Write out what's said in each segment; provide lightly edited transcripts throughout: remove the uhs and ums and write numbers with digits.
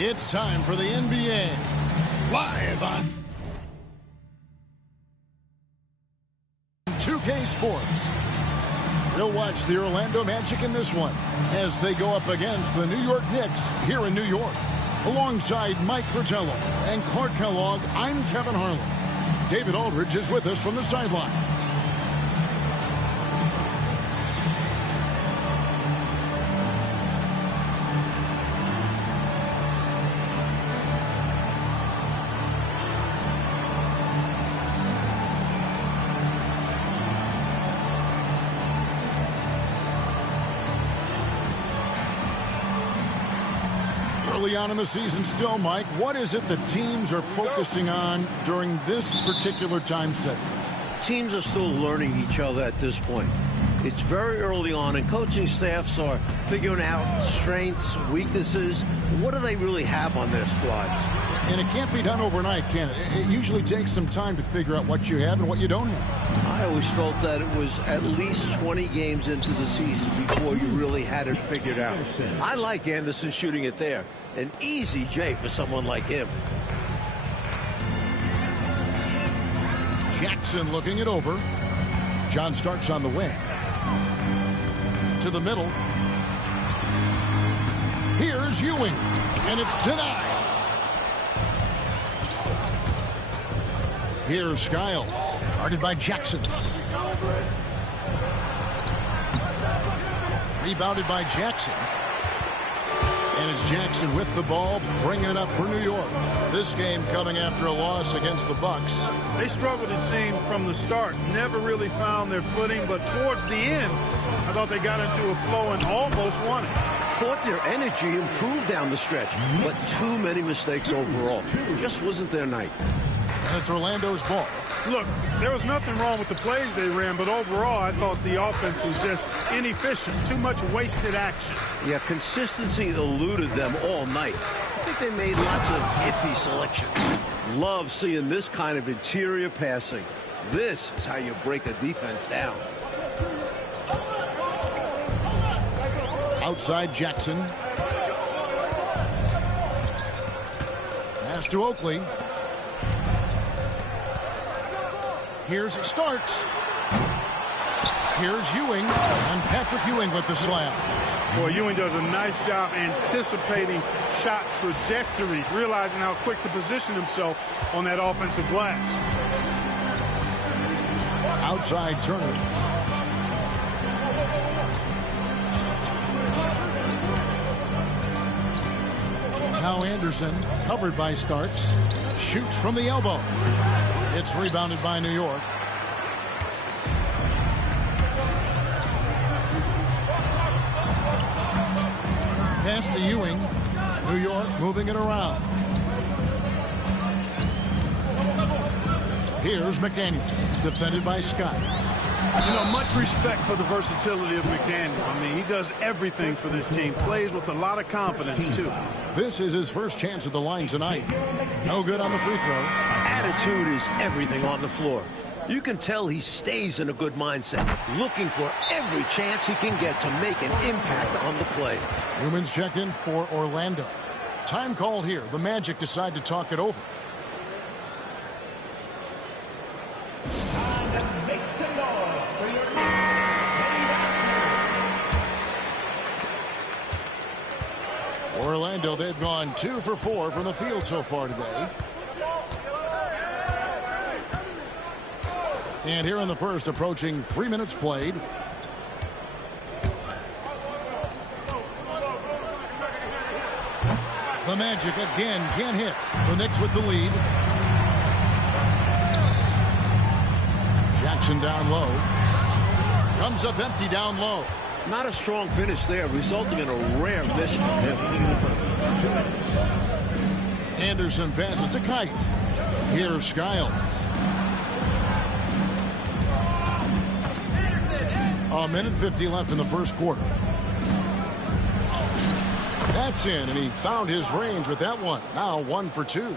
It's time for the NBA. Live on 2K Sports. You'll watch the Orlando Magic in this one as they go up against the New York Knicks here in New York. Alongside Mike Fratello and Clark Kellogg, I'm Kevin Harlan. David Aldridge is with us from the sideline. Early on in the season still, Mike, what is it that teams are focusing on during this particular time set? Teams are still learning each other at this point. It's very early on, and coaching staffs are figuring out strengths, weaknesses. What do they really have on their squads? And it can't be done overnight, can it? It usually takes some time to figure out what you have and what you don't have. I always felt that it was at least 20 games into the season before you really had it figured out. I like Anderson shooting it there. An easy J for someone like him. Jackson looking it over. John Starks on the wing. To the middle. Here's Ewing. And it's denied. Here's Skiles. Guarded by Jackson. Rebounded by Jackson. And it's Jackson with the ball, bringing it up for New York. This game coming after a loss against the Bucks. They struggled, it seemed, from the start. Never really found their footing, but towards the end, I thought they got into a flow and almost won it. Thought their energy improved down the stretch, but too many mistakes overall. Just wasn't their night. And it's Orlando's ball. Look, there was nothing wrong with the plays they ran, but overall, I thought the offense was just inefficient. Too much wasted action. Yeah, consistency eluded them all night. I think they made lots of iffy selections. Love seeing this kind of interior passing. This is how you break a defense down. Outside Jackson. Pass to Oakley. Here's Starks. Here's Ewing. And Patrick Ewing with the slam. Boy, Ewing does a nice job anticipating shot trajectory, realizing how quick to position himself on that offensive glass. Outside Turner. Now Anderson, covered by Starks, shoots from the elbow. It's rebounded by New York. Pass to Ewing. New York moving it around. Here's McDaniel, defended by Scott. You know, much respect for the versatility of McDaniel. I mean, he does everything for this team. Plays with a lot of confidence, too. This is his first chance at the line tonight. No good on the free throw. Attitude is everything on the floor. You can tell he stays in a good mindset, looking for every chance he can get to make an impact on the play. Newman's checked in for Orlando. Time called here. The Magic decide to talk it over. Orlando, they've gone 2 for 4 from the field so far today. And here in the first, approaching 3 minutes played. The Magic again can't hit. The Knicks with the lead. Jackson down low. Comes up empty down low. Not a strong finish there, resulting in a rare miss from him. Anderson passes to Kite. Here's Skiles. A minute 50 left in the first quarter. That's in, and he found his range with that one. Now 1 for 2.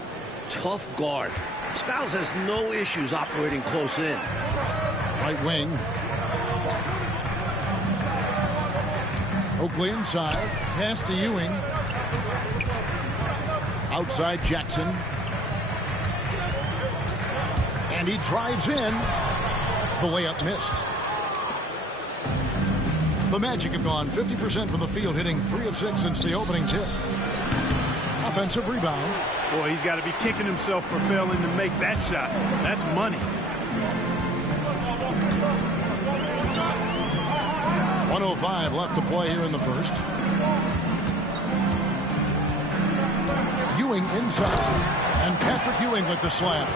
Tough guard. Skiles has no issues operating close in. Right wing. Oakley inside. Pass to Ewing. Outside Jackson. And he drives in. The layup missed. The Magic have gone 50% from the field, hitting 3 of 6 since the opening tip. Offensive rebound. Boy, he's got to be kicking himself for failing to make that shot. That's money. 1:05 left to play here in the first. Ewing inside. And Patrick Ewing with the slam.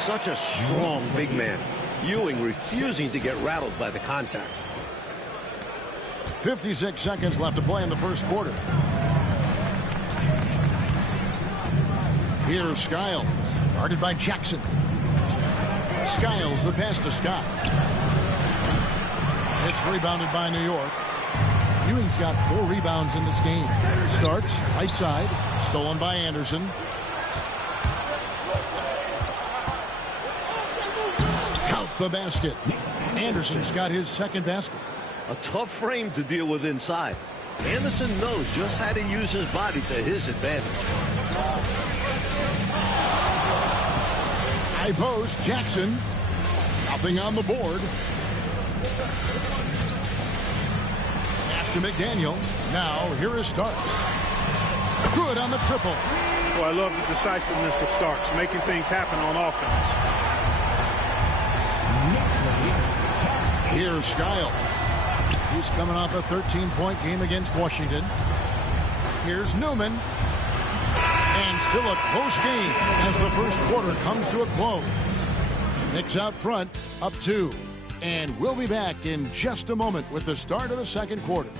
Such a strong big man. Ewing refusing to get rattled by the contact. 56 seconds left to play in the first quarter. Here's Skiles, guarded by Jackson. Skiles, the pass to Scott. It's rebounded by New York. Ewing's got 4 rebounds in this game. Starks, right side, stolen by Anderson. Count the basket. Anderson's got his second basket. A tough frame to deal with inside. Anderson knows just how to use his body to his advantage. High post, Jackson. Nothing on the board. Pass to McDaniel. Now, here is Starks. Good on the triple. Boy, I love the decisiveness of Starks, making things happen on offense. Here's Skiles. He's coming off a 13-point game against Washington. Here's Newman. And still a close game as the first quarter comes to a close. Knicks out front, up 2. And we'll be back in just a moment with the start of the second quarter.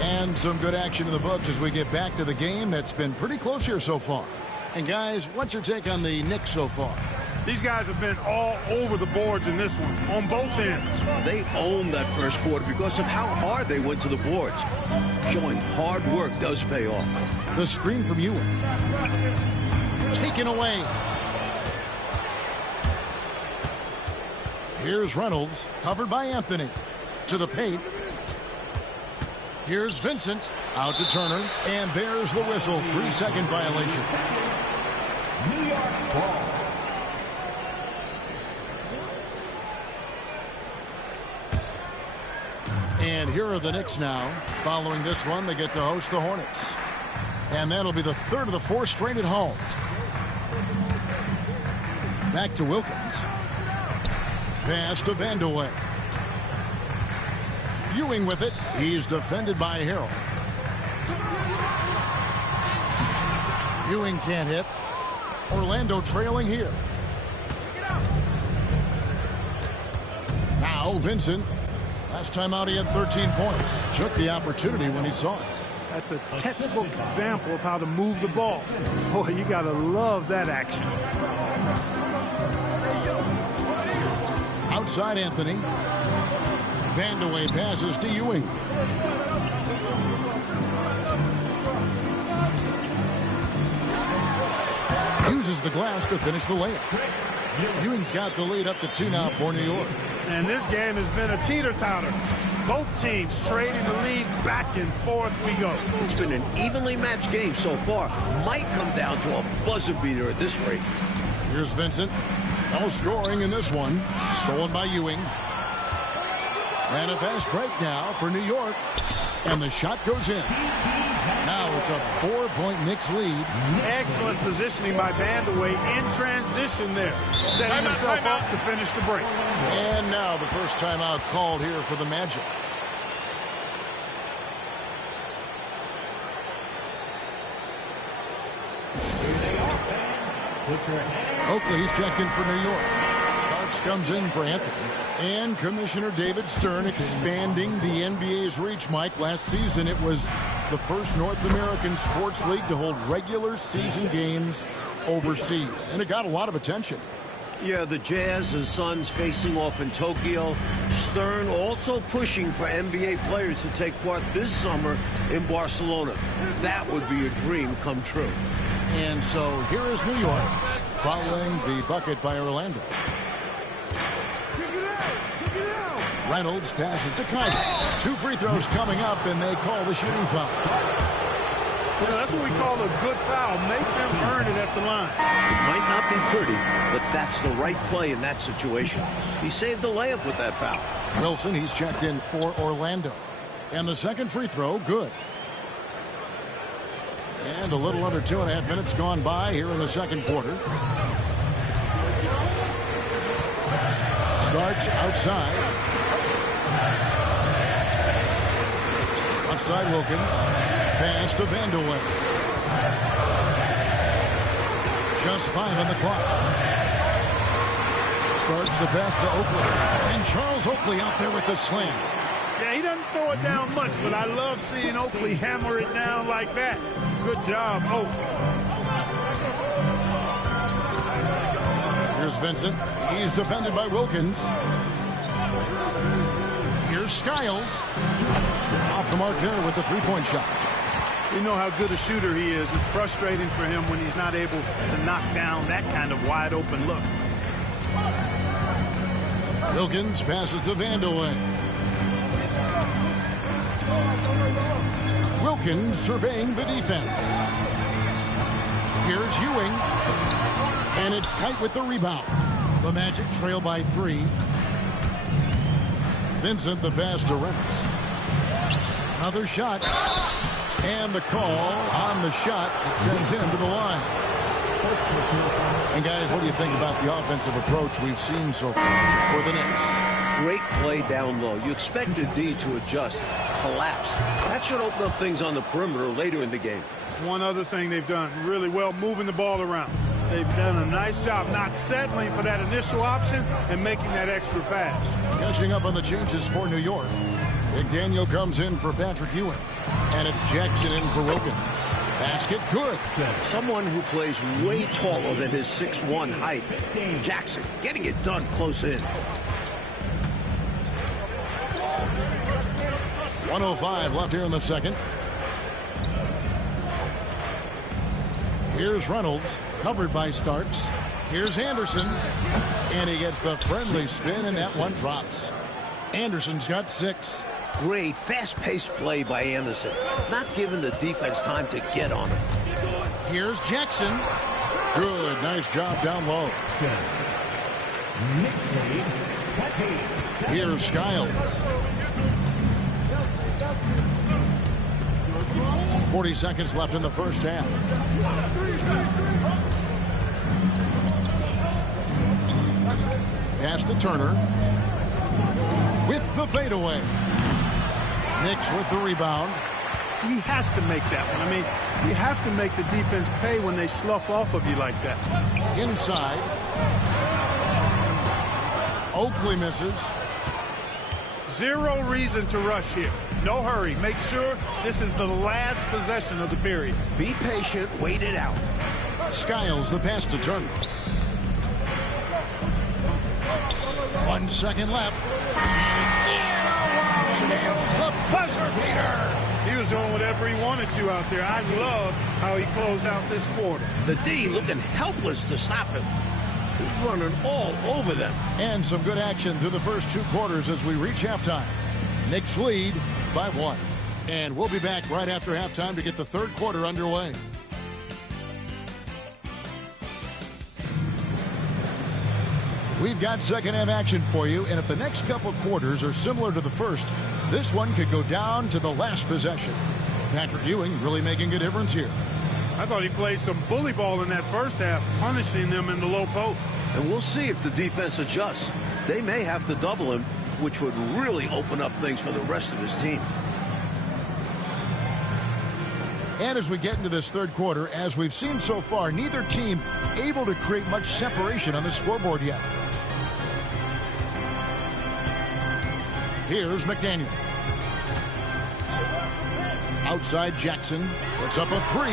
And some good action in the books as we get back to the game that's been pretty close here so far. And guys, what's your take on the Knicks so far? These guys have been all over the boards in this one, on both ends. They owned that first quarter because of how hard they went to the boards. Showing hard work does pay off. The screen from Ewing. Taken away. Here's Reynolds, covered by Anthony. To the paint. Here's Vincent, out to Turner, and there's the whistle. 3-second violation. New York ball. And here are the Knicks now. Following this one, they get to host the Hornets. And that'll be the third of the 4 straight at home. Back to Wilkins. Pass to Vandeweghe. Ewing with it. He's defended by Harrell. Ewing can't hit. Orlando trailing here. Now Vincent. Last time out he had 13 points. Took the opportunity when he saw it. That's a textbook example of how to move the ball. Boy, you got to love that action. Outside Anthony. Vandeweghe passes to Ewing. Uses the glass to finish the layup. Ewing's got the lead up to 2 now for New York. And this game has been a teeter-totter. Both teams trading the lead back and forth we go. It's been an evenly matched game so far. Might come down to a buzzer beater at this rate. Here's Vincent. No scoring in this one. Stolen by Ewing. And a fast break now for New York. And the shot goes in. Now it's a 4-point Knicks lead. Excellent positioning by Vandeweghe in transition there. Setting himself up to finish the break. And now the first timeout called here for the Magic. Oakley, he's checked in for New York. Starks comes in for Anthony. And Commissioner David Stern expanding the NBA's reach, Mike. Last season, it was the first North American sports league to hold regular season games overseas. And it got a lot of attention. Yeah, the Jazz and Suns facing off in Tokyo. Stern also pushing for NBA players to take part this summer in Barcelona. That would be a dream come true. And so here is New York following the bucket by Orlando. Reynolds passes to Kite. 2 free throws coming up, and they call the shooting foul. You know, that's what we call a good foul. Make them earn it at the line. It might not be pretty, but that's the right play in that situation. He saved the layup with that foul. Wilson, he's checked in for Orlando. And the second free throw, good. And a little under 2.5 minutes gone by here in the second quarter. Starks outside. Outside Wilkins. Pass to Vanderway. Just 5 on the clock. Starts the pass to Oakley. And Charles Oakley out there with the slam. Yeah, he doesn't throw it down much, but I love seeing Oakley hammer it down like that. Good job, Oakley. Here's Vincent. He's defended by Wilkins. Here's Skiles. Off the mark there with the three-point shot. We know how good a shooter he is. It's frustrating for him when he's not able to knock down that kind of wide-open look. Wilkins passes to Vanderway. Wilkins surveying the defense. Here's Ewing. And it's Kite with the rebound. The Magic trail by 3. Vincent the pass to Reynolds. Another shot. And the call on the shot that sends him to the line. And guys, what do you think about the offensive approach we've seen so far for the Knicks? Great play down low. You expect the D to adjust, collapse. That should open up things on the perimeter later in the game. One other thing they've done really well, moving the ball around. They've done a nice job not settling for that initial option and making that extra pass. Catching up on the changes for New York. McDaniel comes in for Patrick Ewing. And it's Jackson in for Wilkins. Basket good. Someone who plays way taller than his 6'1" height. Jackson getting it done close in. 1:05 left here in the second. Here's Reynolds, covered by Starks. Here's Anderson, and he gets the friendly spin, and that one drops. Anderson's got 6. Great, fast-paced play by Anderson. Not giving the defense time to get on him. Here's Jackson. Good, nice job down low. Here's Skiles. 40 seconds left in the first half. Pass to Turner. With the fadeaway. Knicks with the rebound. He has to make that one. I mean, you have to make the defense pay when they slough off of you like that. Inside. Oakley misses. Zero reason to rush here. No hurry. Make sure this is the last possession of the period. Be patient. Wait it out. Skiles the pass to Turner. 1 second left. And it's in. He nails the buzzer beater. He was doing whatever he wanted to out there. I love how he closed out this quarter. The D looking helpless to stop him. He's running all over them. And some good action through the first 2 quarters as we reach halftime. Knicks lead by 1. And we'll be back right after halftime to get the third quarter underway. We've got second half action for you, and if the next couple quarters are similar to the first, this one could go down to the last possession. Patrick Ewing really making a difference here. I thought he played some bully ball in that first half, punishing them in the low post. And we'll see if the defense adjusts. They may have to double him, which would really open up things for the rest of his team. And as we get into this third quarter, as we've seen so far, neither team able to create much separation on the scoreboard yet. Here's McDaniel. Outside Jackson. Puts up a 3.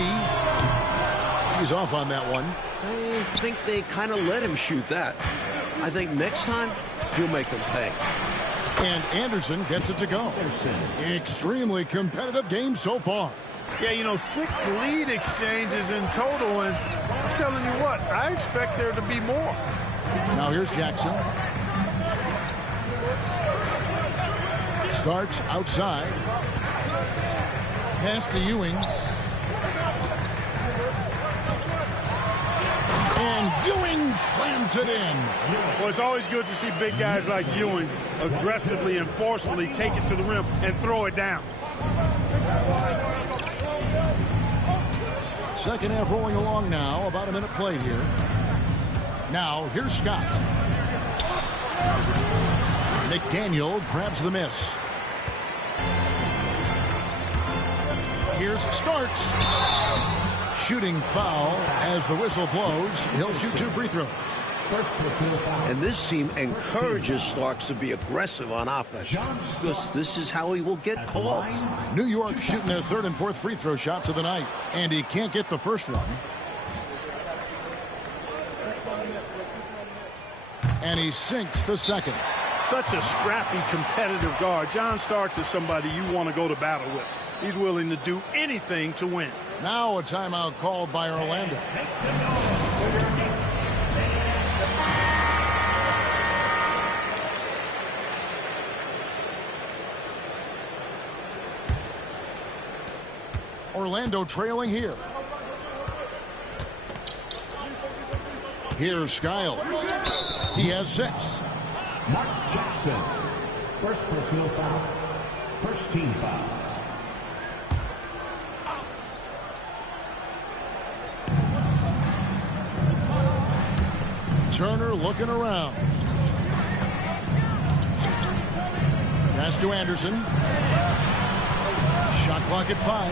He's off on that one. I think they kind of let him shoot that. I think next time he'll make them pay. And Anderson gets it to go. Extremely competitive game so far. Yeah, you know, 6 lead exchanges in total, and I'm telling you what, I expect there to be more. Now here's Jackson. Starks outside. Pass to Ewing. And Ewing slams it in. Well, it's always good to see big guys like Ewing aggressively and forcefully take it to the rim and throw it down. Second half rolling along now. About a minute played here. Now, here's Scott. McDaniel grabs the miss. Here's Starks. Shooting foul as the whistle blows. He'll shoot 2 free throws. And this team encourages Starks to be aggressive on offense because this is how he will get calls. New York shooting their 3rd and 4th free throw shots of the night. And he can't get the first one. And he sinks the second. Such a scrappy, competitive guard. John Starks is somebody you want to go to battle with. He's willing to do anything to win. Now a timeout called by Orlando. Orlando trailing here. Here's Skiles. He has 6. Mark Jackson. First personal foul. First team foul. Turner looking around. Pass to Anderson. Shot clock at 5.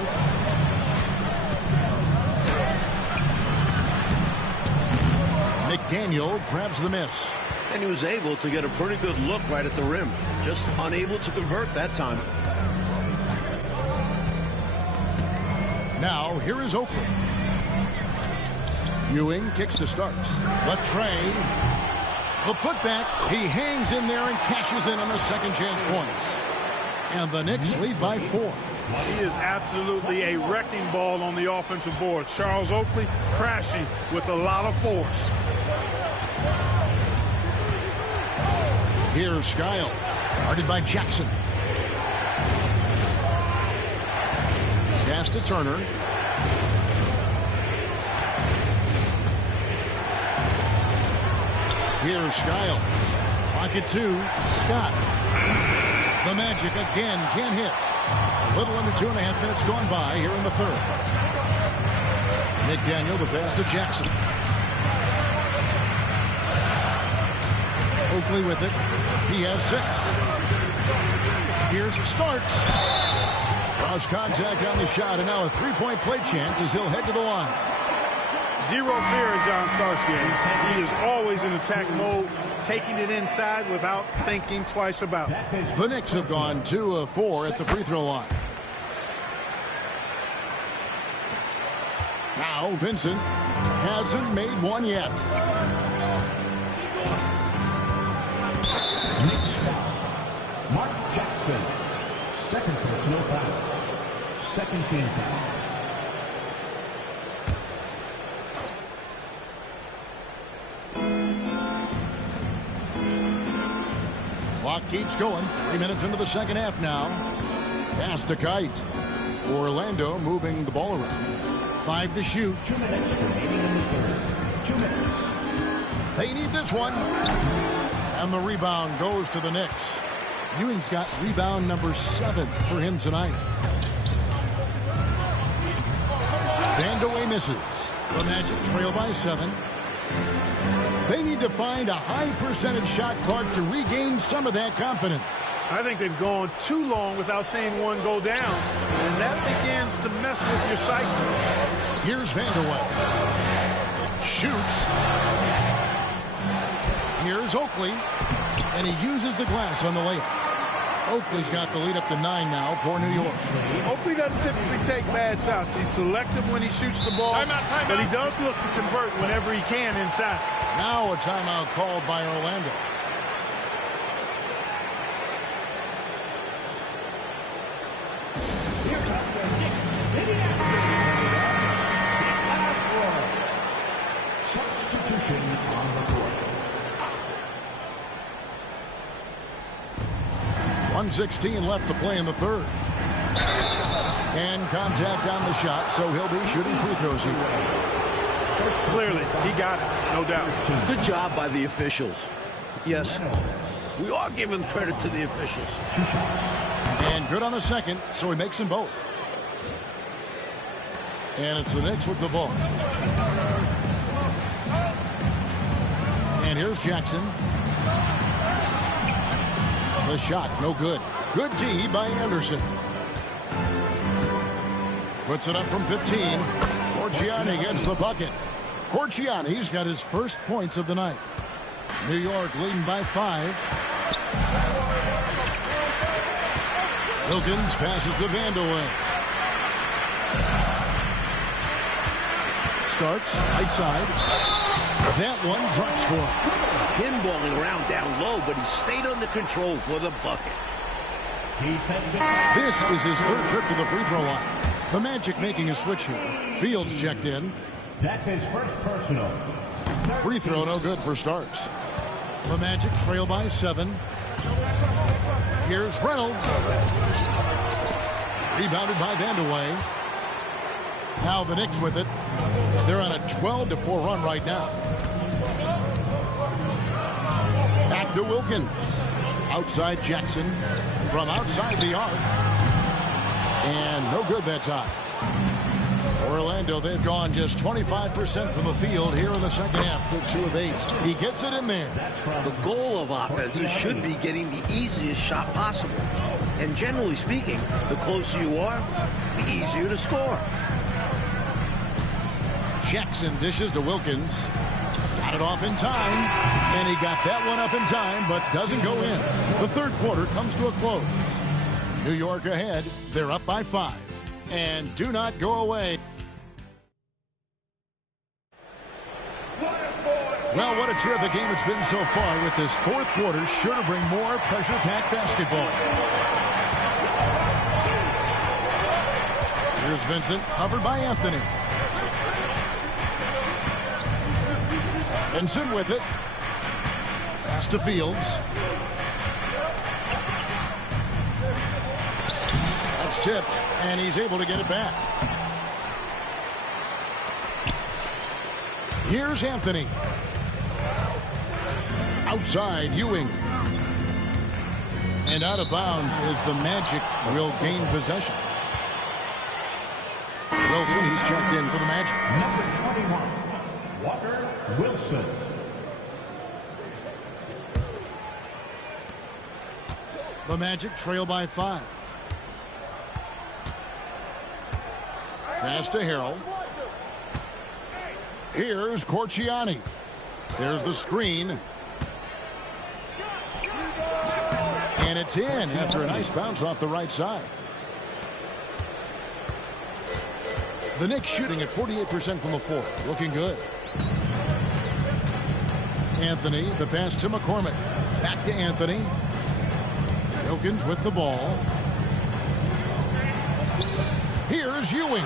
McDaniel grabs the miss. And he was able to get a pretty good look right at the rim. Just unable to convert that time. Now, here is Oakley. Ewing kicks to Starks. Latrey. The putback. He hangs in there and cashes in on the second chance points. And the Knicks lead by 4. He is absolutely a wrecking ball on the offensive board. Charles Oakley crashing with a lot of force. Here's Skiles. Guarded by Jackson. Pass to Turner. Here's Skiles. Pocket 2. Scott. The Magic again can't hit. A little under 2.5 minutes gone by here in the 3rd. McDaniel, the pass to Jackson. Oakley with it. He has 6. Here's Starks. Draws contact on the shot, and now a 3-point play chance as he'll head to the line. Zero fear in John Starks' game. He is always in attack mode, taking it inside without thinking twice about it. The Knicks have gone 2 of 4 at the free throw line. Now Vincent hasn't made one yet. Knicks foul. Mark Jackson. Second personal foul. Second team foul. Clock keeps going. 3 minutes into the second half now. Pass to Kite. Orlando moving the ball around. 5 to shoot. 2 minutes remaining in the 3rd. 2 minutes. They need this one. And the rebound goes to the Knicks. Ewing's got rebound number 7 for him tonight. Vandaway misses. The Magic trail by 7. They need to find a high percentage shot, Clark, to regain some of that confidence. I think they've gone too long without seeing one go down, and that begins to mess with your psyche. Here's Vandaway. Shoots. Here's Oakley, and he uses the glass on the layup. Oakley's got the lead up to 9 now for New York. Oakley doesn't typically take bad shots. He's selective when he shoots the ball, but he does look to convert whenever he can inside. Now a timeout called by Orlando. Here comes the Knicks. Substitution on the court. 1:16 left to play in the third. And contact on the shot, so he'll be shooting free throws here. Clearly, he got it, no doubt. Good job by the officials. Yes, we are giving credit to the officials. 2 shots. And good on the second, so he makes them both. And it's the Knicks with the ball. And here's Jackson. The shot, no good. Good D by Anderson. Puts it up from 15. Corchiani gets the bucket. Corchiani's got his first points of the night. New York leading by 5. Wilkins passes to Vandeweghe. Starks, right side. That one drops for him. Pinballing around down low, but he stayed under control for the bucket. This is his third trip to the free throw line. The Magic making a switch here. Fields checked in. That's his first personal. Free throw no good for Starks. The Magic trail by 7. Here's Reynolds. Rebounded by Vandeweghe. Now the Knicks with it. They're on a 12-4 run right now. Back to Wilkins. Outside Jackson. From outside the arc. And no good that time. Orlando, they've gone just 25% from the field here in the second half. They're 2 of 8. He gets it in there. The goal of offenses should be getting the easiest shot possible. And generally speaking, the closer you are, the easier to score. Jackson dishes to Wilkins. Got it off in time. And he got that one up in time, but doesn't go in. The third quarter comes to a close. New York ahead. They're up by 5. And do not go away. Well, what a terrific game it's been so far, with this fourth quarter sure to bring more pressure-packed basketball. Here's Vincent, covered by Anthony. Vincent with it. Pass to Fields. That's tipped, and he's able to get it back. Here's Anthony. Outside, Ewing. And out of bounds as the Magic will gain possession. Wilson, he's checked in for the Magic. Number 21, Walker Wilson. The Magic trail by 5. Pass to Harrell. Here's Corchiani. There's the screen. And it's in after a nice bounce off the right side. The Knicks shooting at 48% from the floor. Looking good. Anthony, the pass to McCormick. Back to Anthony. Wilkins with the ball. Here's Ewing.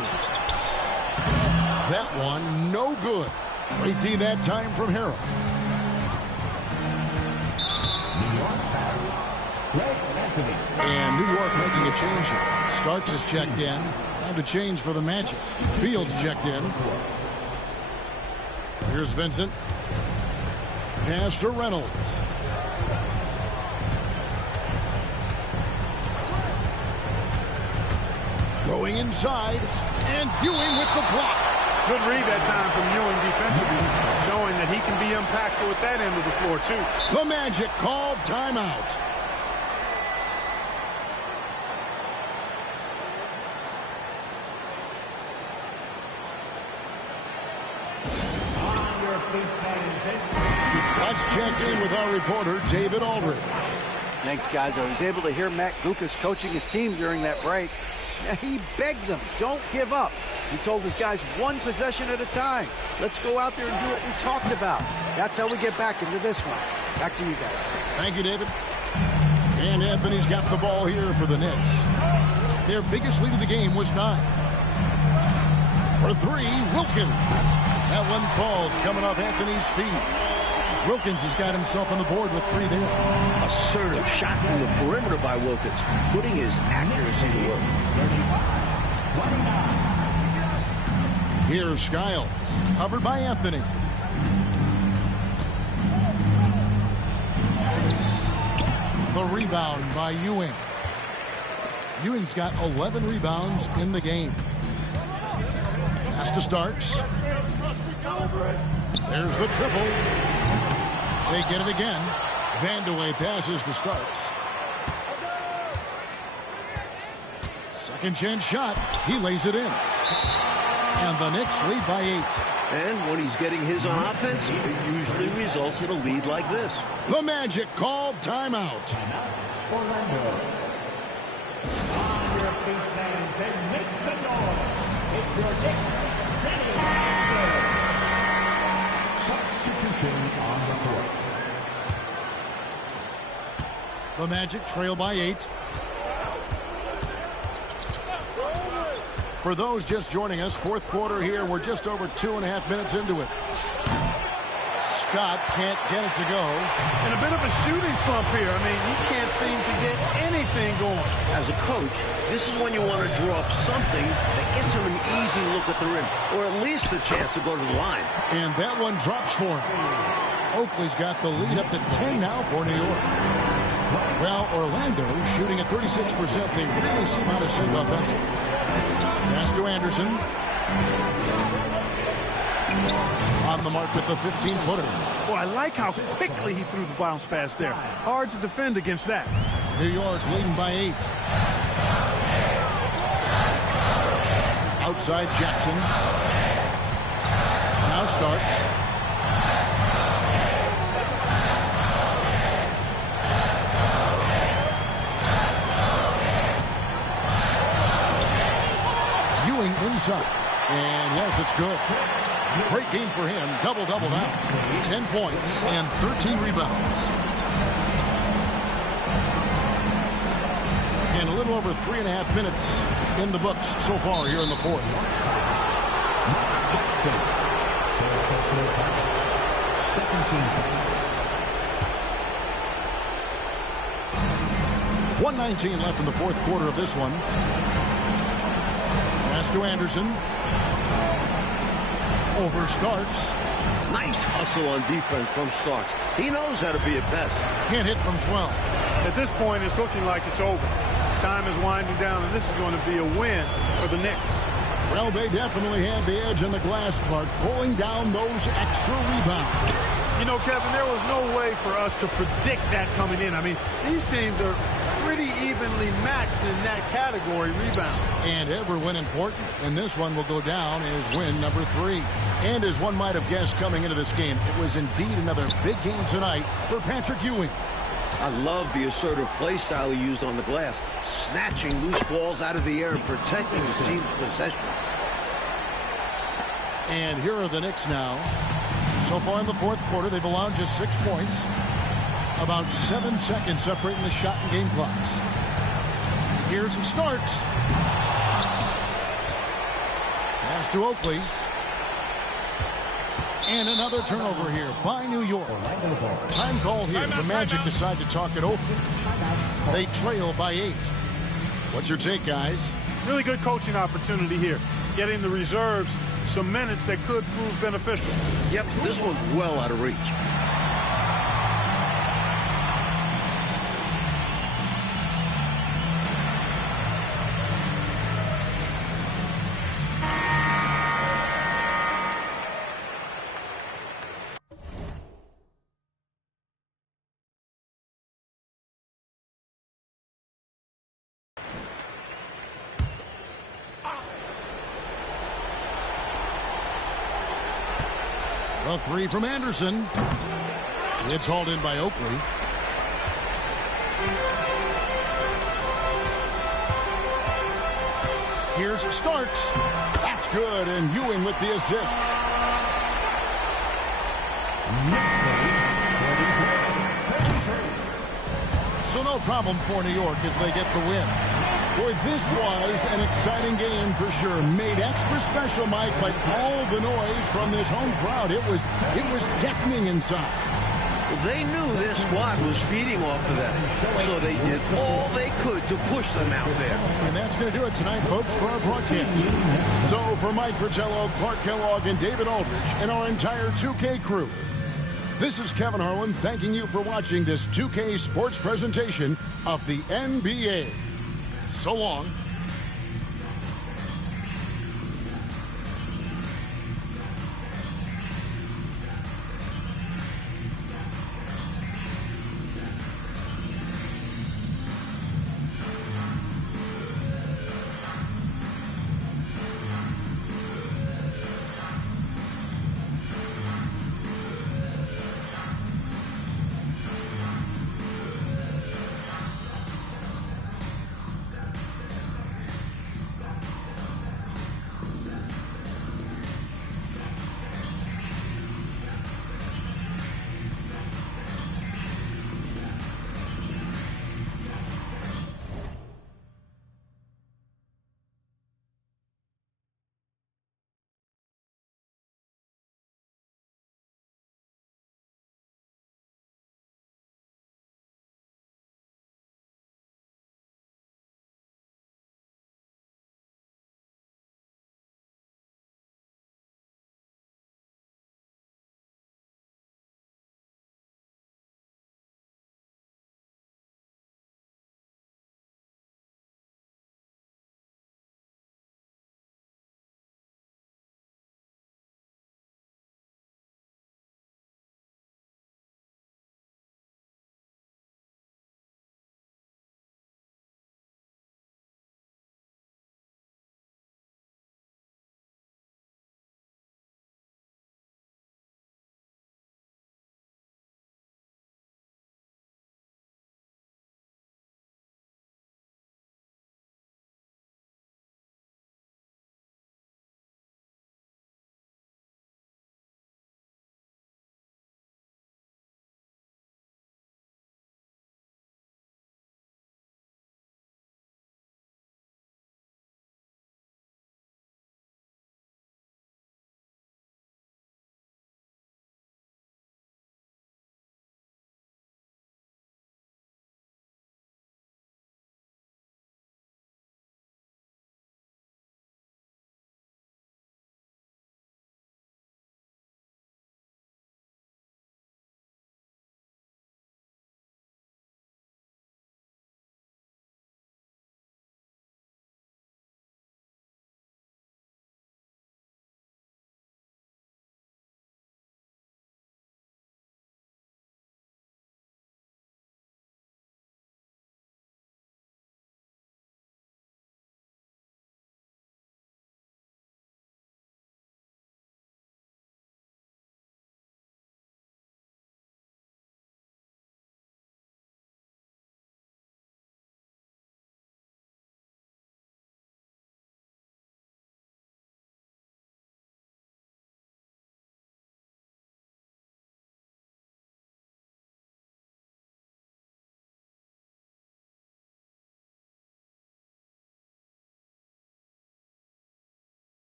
That one, no good. Great D that time from Harrell. And New York making a change here. Starks is checked in. Time to change for the Magic. Fields checked in. Here's Vincent. Pass to Reynolds. Going inside. And Ewing with the block. Good read that time from Ewing defensively, showing that he can be impactful at that end of the floor, too. The Magic called timeout. Let's check in with our reporter, David Aldridge. Thanks, guys. I was able to hear Matt Gukas coaching his team during that break. He begged them, don't give up. He told his guys, one possession at a time. Let's go out there and do what we talked about. That's how we get back into this one. Back to you guys. Thank you, David. And Anthony's got the ball here for the Knicks. Their biggest lead of the game was 9. For 3, Wilkins. That one falls coming off Anthony's feet. Wilkins has got himself on the board with 3 there. Assertive shot from the perimeter by Wilkins, putting his accuracy to work. Here's Skiles, covered by Anthony. The rebound by Ewing. Ewing's got 11 rebounds in the game. Pass to Starks. There's the triple. They get it again. Vandeweghe passes to Starks. Second chance shot. He lays it in. And the Knicks lead by 8. And when he's getting his on offense, it usually results in a lead like this. The Magic called timeout. Orlando. On your feet, fans, and make some noise. It's your Knicks city. Substitution on the court. The Magic trail by 8. For those just joining us, fourth quarter here. We're just over 2.5 minutes into it. Scott can't get it to go. In a bit of a shooting slump here. I mean, he can't seem to get anything going. As a coach, this is when you want to draw up something that gets him an easy look at the rim, or at least a chance to go to the line. And that one drops for him. Oakley's got the lead up to 10 now for New York. Well, Orlando shooting at 36%. They really seem out of sync offensive. Pass to Anderson. On the mark with the 15-footer. Boy, I like how quickly he threw the bounce pass there. Hard to defend against that. New York leading by 8. Outside Jackson. Now Starks. Ewing inside. And yes, it's good. Great game for him. Double-double now. 10 points and 13 rebounds. And a little over 3.5 minutes in the books so far here in the fourth. Second team. 1:19 left in the fourth quarter of this one. Pass to Anderson. Over Starks. Nice hustle on defense from Starks. He knows how to be a pest. Can't hit from 12. At this point, it's looking like it's over. Time is winding down, and this is going to be a win for the Knicks. Well, they definitely had the edge on the glass, Clark, pulling down those extra rebounds. You know, Kevin, there was no way for us to predict that coming in. I mean, these teams are pretty evenly matched in that category, rebound. And every win important, and this one will go down as win number 3. And as one might have guessed coming into this game, it was indeed another big game tonight for Patrick Ewing. I love the assertive play style he used on the glass, snatching loose balls out of the air and protecting his team's possession. And here are the Knicks now. So far in the fourth quarter, they've allowed just 6 points. About 7 seconds separating the shot and game clocks. Here's Starks. Pass to Oakley. And another turnover here by New York. Time called here. The Magic decide to talk it over. They trail by 8. What's your take, guys? Really good coaching opportunity here. Getting the reserves some minutes that could prove beneficial. Yep, this one's well out of reach. A 3 from Anderson. It's hauled in by Oakley. Here's Starks. That's good, and Ewing with the assist. So no problem for New York as they get the win. Boy, this was an exciting game for sure. Made extra special, Mike, by all the noise from this home crowd. It was deafening inside. Well, they knew their squad was feeding off of them, so they did all they could to push them out there. And that's going to do it tonight, folks, for our broadcast. So for Mike Fratello, Clark Kellogg, and David Aldridge, and our entire 2K crew, this is Kevin Harlan thanking you for watching this 2K sports presentation of the NBA. So long.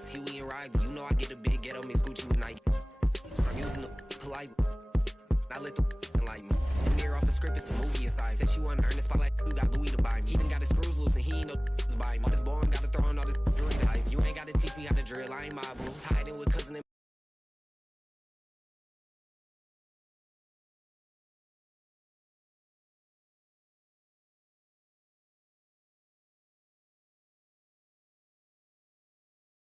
See, we ain't riding. You know I get a big ghetto, Miss Gucci with Nike. I'm using the polite. I let the like me. The mirror off the script, it's a movie inside. Said she wanna earn the spotlight, you got Louis to buy me. He done got his screws loose and he ain't no buy me. All this boring, gotta throw on all this jewelry to ice. You ain't gotta teach me how to drill, I ain't my boo. Tied in with cousin and